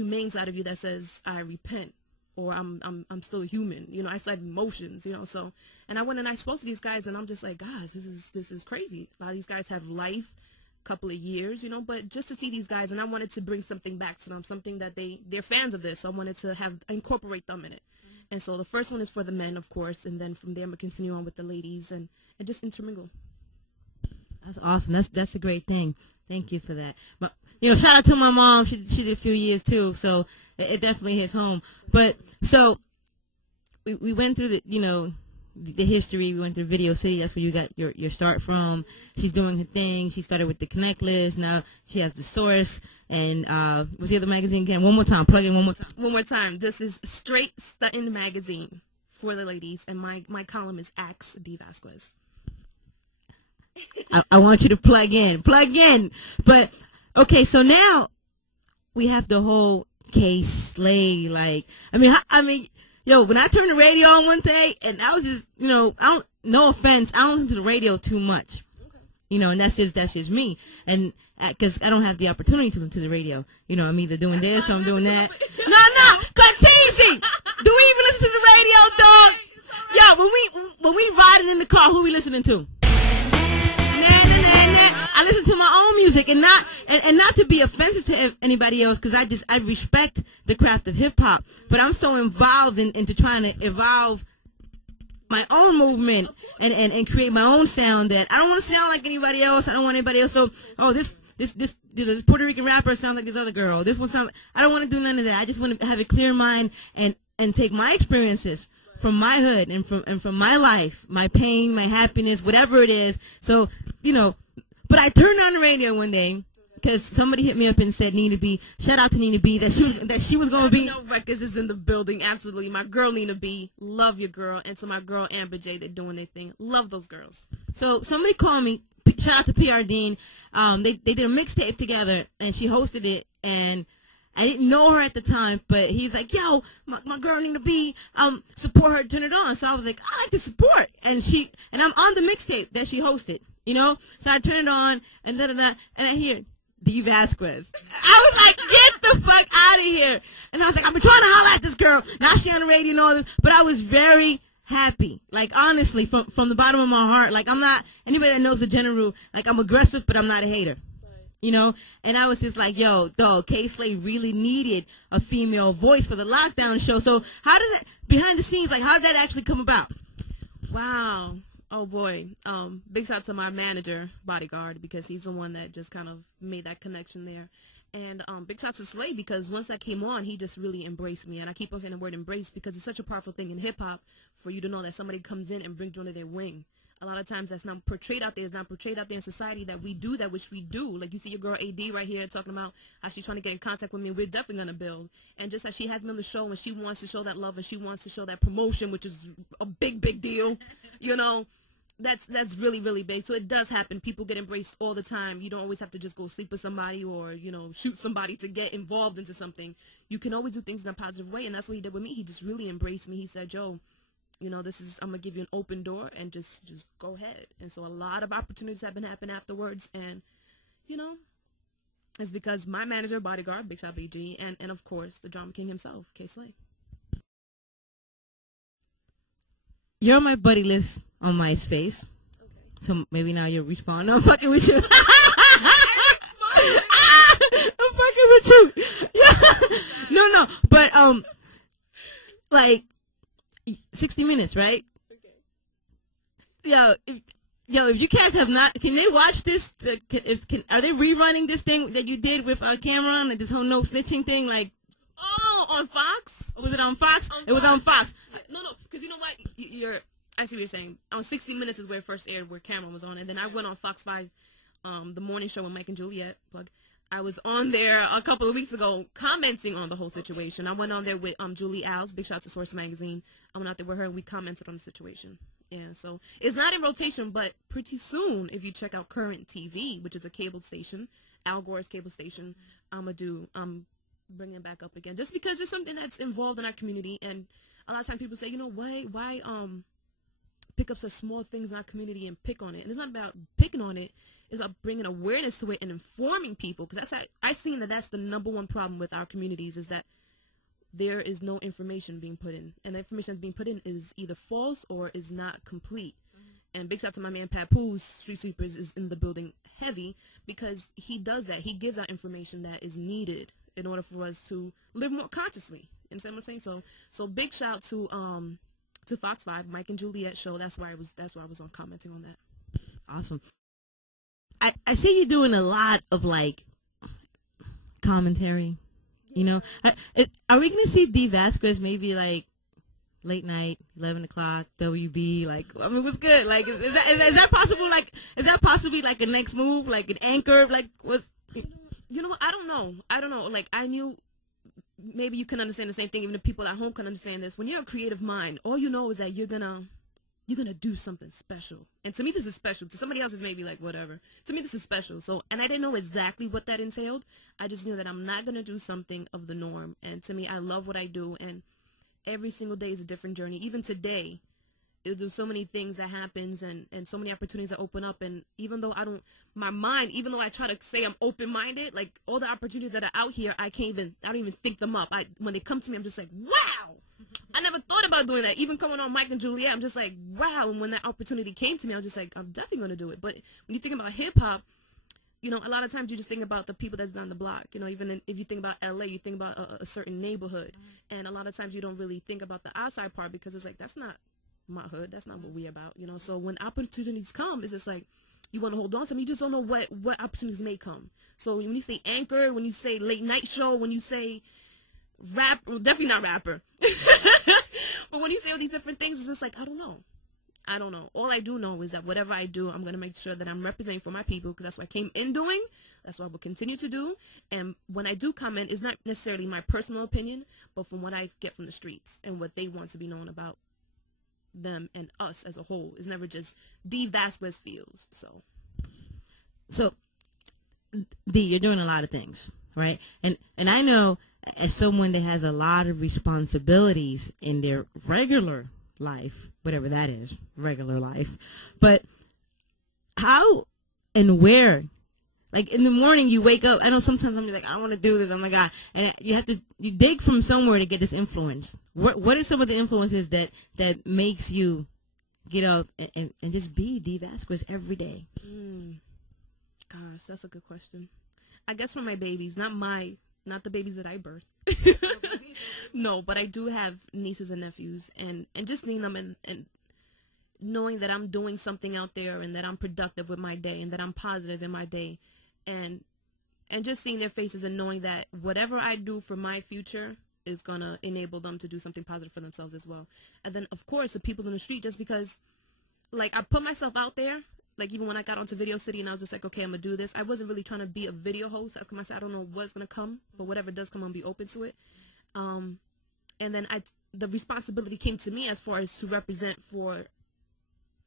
humane side of you that says I repent, or I'm still human, you know. I still have emotions, you know. So, and I went and I spoke to these guys, and I'm just like, gosh, this is crazy. A lot of these guys have life, couple of years, you know, but just to see these guys, and I wanted to bring something back to them, something that they're fans of this, so I wanted to incorporate them in it. And so the first one is for the men, of course, and then from there I'm gonna continue on with the ladies and just intermingle. That's awesome. That's a great thing. Thank you for that. But, you know, shout out to my mom. She did a few years too, so it definitely hits home. But so we went through the, you know, the history. We went through Video City. That's where you got your start from. She's doing her thing. She started with the Connect List. Now she has the Source. And what's the other magazine again? One more time. Plug in one more time. One more time. This is Straight Stuntin' Magazine for the ladies, and my column is Dee Vasquez. I want you to plug in. But okay, so now we have the whole Kay Slay. Like, I mean, yo, when I turned the radio on one day, and I was just, you know, no offense, I don't listen to the radio too much, you know, and that's just me, and because I don't have the opportunity to listen to the radio, you know, I'm either doing this or I'm doing that. No, cause teasy. Do we even listen to the radio, dog? Yeah, when we riding in the car, who we listening to? I listen to my own music, and not to be offensive to anybody else, because I respect the craft of hip hop, but I'm so involved into trying to evolve my own movement and create my own sound that I don't want to sound like anybody else. I don't want anybody else. So, this Puerto Rican rapper sounds like this other girl. This one sounds. I don't want to do none of that. I just want to have a clear mind and take my experiences from my hood and from my life, my pain, my happiness, whatever it is. So, you know. But I turned on the radio one day because somebody hit me up and said Nina B. Shout out to Nina B. that she was going to be. Records is in the building. Absolutely, my girl Nina B. Love your girl, and to my girl Amber J. They're doing their thing. Love those girls. So somebody called me. Shout out to PR Dean. They did a mixtape together, and she hosted it. And I didn't know her at the time, but he's like, "Yo, my girl Nina B. Support her, turn it on." So I was like, "I like to support," and I'm on the mixtape that she hosted. You know, so I turn it on, and and I hear Dee Vasquez. I was like, get the fuck out of here. And I was like, I've been trying to holler at this girl. Now she on the radio and all this. But I was very happy. Like, honestly, from the bottom of my heart. Like, I'm not, anybody that knows the general, like, I'm aggressive, but I'm not a hater. You know? And I was just like, yo, dog, Kay Slay really needed a female voice for the lockdown show. So how did that, behind the scenes, like, how did that actually come about? Wow. Oh boy, big shout out to my manager, Bodyguard, because he's the one that just kind of made that connection there. And big shout out to Slay, because once that came on, he just really embraced me. And I keep on saying the word embrace because it's such a powerful thing in hip-hop for you to know that somebody comes in and brings you under their wing. A lot of times that's not portrayed out there. It's not portrayed out there in society that we do that, which we do. Like, you see your girl A.D right here talking about how she's trying to get in contact with me. We're definitely going to build. And just as she has me on the show and she wants to show that love and she wants to show that promotion, which is a big, big deal, you know, that's really, really big. So it does happen. People get embraced all the time. You don't always have to just go sleep with somebody or, you know, shoot somebody to get involved into something. You can always do things in a positive way, and that's what he did with me. He just really embraced me. He said, "Joe, you know, I'm going to give you an open door and just go ahead." And so a lot of opportunities have been happening afterwards, and, you know, it's because my manager, Bodyguard, Big Shot BG, and of course, the drama king himself, Kay Slay. You're on my buddy list on MySpace. Okay. So maybe now you'll respond. I'm fucking with you. I'm fucking with you. No. But, like, 60 Minutes, right? Okay. If you cats have not, can they watch this? Are they rerunning this thing that you did with Cameron, like this whole no snitching thing? Like, oh, on Fox? Was it on Fox? It was on Fox. Yeah. No, because you know what? I see what you're saying. On 60 Minutes is where it first aired, where Cameron was on, and then I went on Fox 5, the morning show with Mike and Juliet. Plug. I was on there a couple of weeks ago commenting on the whole situation. I went on there with Julie Alves, big shout out to Source Magazine. I went out there with her and we commented on the situation. Yeah, so it's not in rotation, but pretty soon, if you check out Current TV, which is a cable station, Al Gore's cable station, I'm bringing it back up again, just because it's something that's involved in our community. And a lot of times people say, you know, why pick up such small things in our community and pick on it? And it's not about picking on it. It's about bringing awareness to it and informing people. Because I've seen that's the number one problem with our communities, is that there is no information being put in. And the information that's being put in is either false or is not complete. And big shout out to my man Papoose, Street Sweepers, is in the building heavy, because he does that. He gives out information that is needed in order for us to live more consciously. You understand what I'm saying? So big shout to Fox 5, Mike and Juliet show. That's why I was on commenting on that. Awesome. I see you doing a lot of like commentary. You know, are we gonna see Dee Vasquez maybe like late night, 11 o'clock, WB, like, I mean, what's good? Like, is that possible? Like, is that possibly like a next move, like an anchor? Like, what's... You know what? I don't know. Like, I knew, maybe you can understand the same thing, even the people at home can understand this. When you're a creative mind, all you know is that you're gonna do something special. And to me, this is special. To somebody else, it's maybe like, whatever. To me, this is special. So, and I didn't know exactly what that entailed. I just knew that I'm not gonna do something of the norm. And to me, I love what I do, and every single day is a different journey. Even today, there's so many things that happens and so many opportunities that open up. And even though even though I try to say I'm open-minded, like all the opportunities that are out here, I don't even think them up. When they come to me, I'm just like, wow, I never thought about doing that. Even coming on Mike and Juliet, I'm just like, wow. And when that opportunity came to me, I was just like, I'm definitely going to do it. But when you think about hip hop, you know, a lot of times you just think about the people that's down the block. You know, even if you think about LA, you think about a certain neighborhood. And a lot of times you don't really think about the outside part, because it's like, that's not my hood. That's not what we about, you know. So when opportunities come, it's just like, you want to hold on to them. You just don't know what opportunities may come. So when you say anchor, when you say late night show, when you say rap, well, definitely not rapper. But when you say all these different things, it's just like, I don't know. All I do know is that whatever I do, I'm going to make sure that I'm representing for my people, because that's what I came in doing. That's what I will continue to do. And when I do comment, it's not necessarily my personal opinion, but from what I get from the streets and what they want to be known about them and us as a whole. It's never just Dee Vasquez feels. So Dee, you're doing a lot of things, right? And I know, as someone that has a lot of responsibilities in their regular life, whatever that is, regular life, but how and where, like in the morning you wake up, I know sometimes I'm like, I don't want to do this, oh my God, and you dig from somewhere to get this influence. What are some of the influences that makes you get up and just be Dee Vasquez every day? Gosh, that's a good question. I guess from my babies, not the babies that I birthed. No, but I do have nieces and nephews, and just seeing them and knowing that I'm doing something out there, and that I'm productive with my day, and that I'm positive in my day, and just seeing their faces and knowing that whatever I do for my future is going to enable them to do something positive for themselves as well. And then, of course, the people in the street, just because, like, I put myself out there. Like, even when I got onto Video City and I was just like, okay, I'm going to do this, I wasn't really trying to be a video host. I was going to say, I don't know what's going to come, but whatever does come, I'm going to be open to it. And then the responsibility came to me as far as to represent for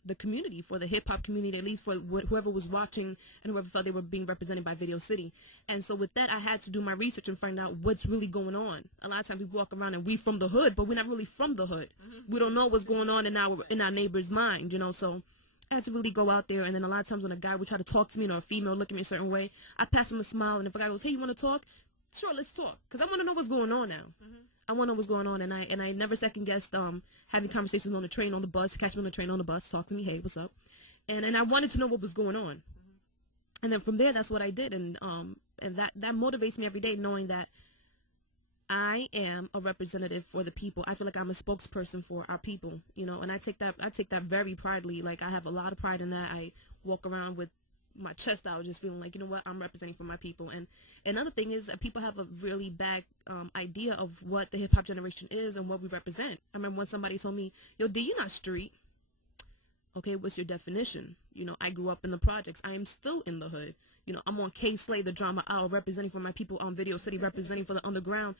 the community, for the hip-hop community, at least for whoever was watching and whoever felt they were being represented by Video City. And so with that, I had to do my research and find out what's really going on. A lot of times we walk around and we from the hood, but we're not really from the hood. We don't know what's going on in our neighbor's mind, you know, so I had to really go out there. And then a lot of times when a guy would try to talk to me, or a female look at me a certain way, I pass him a smile, and if a guy goes, hey, you want to talk? Sure, let's talk, because I want to know what's going on now. I want to know what's going on, and I never second guessed having conversations on the train, on the bus, catch me on the train, on the bus, talk to me, hey, what's up? And I wanted to know what was going on. And then from there, that's what I did, and that motivates me every day, knowing that I am a representative for the people. I feel like I'm a spokesperson for our people, you know, and I take that very pridely. Like, I have a lot of pride in that. I walk around with my chest out, just feeling like, you know what, I'm representing for my people. And another thing is that people have a really bad idea of what the hip-hop generation is and what we represent. I remember when somebody told me, yo, Dee, you're not street. Okay, what's your definition? You know, I grew up in the projects. I am still in the hood. You know, I'm on K-Slay, the drama hour, representing for my people on Video City, representing for the underground.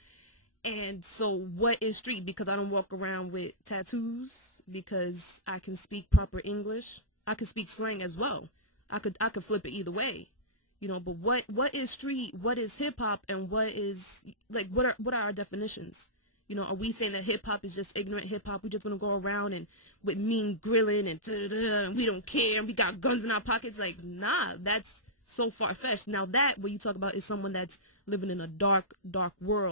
And so what is street? Because I don't walk around with tattoos, because I can speak proper English. I can speak slang as well. I could flip it either way, you know. But what is street? What is hip hop? And what is, like, what are our definitions? You know, are we saying that hip hop is just ignorant hip hop? We just want to go around and with mean grilling and and we don't care and we got guns in our pockets? Like, nah, that's so far fetched. Now that what you talk about is someone that's living in a dark world.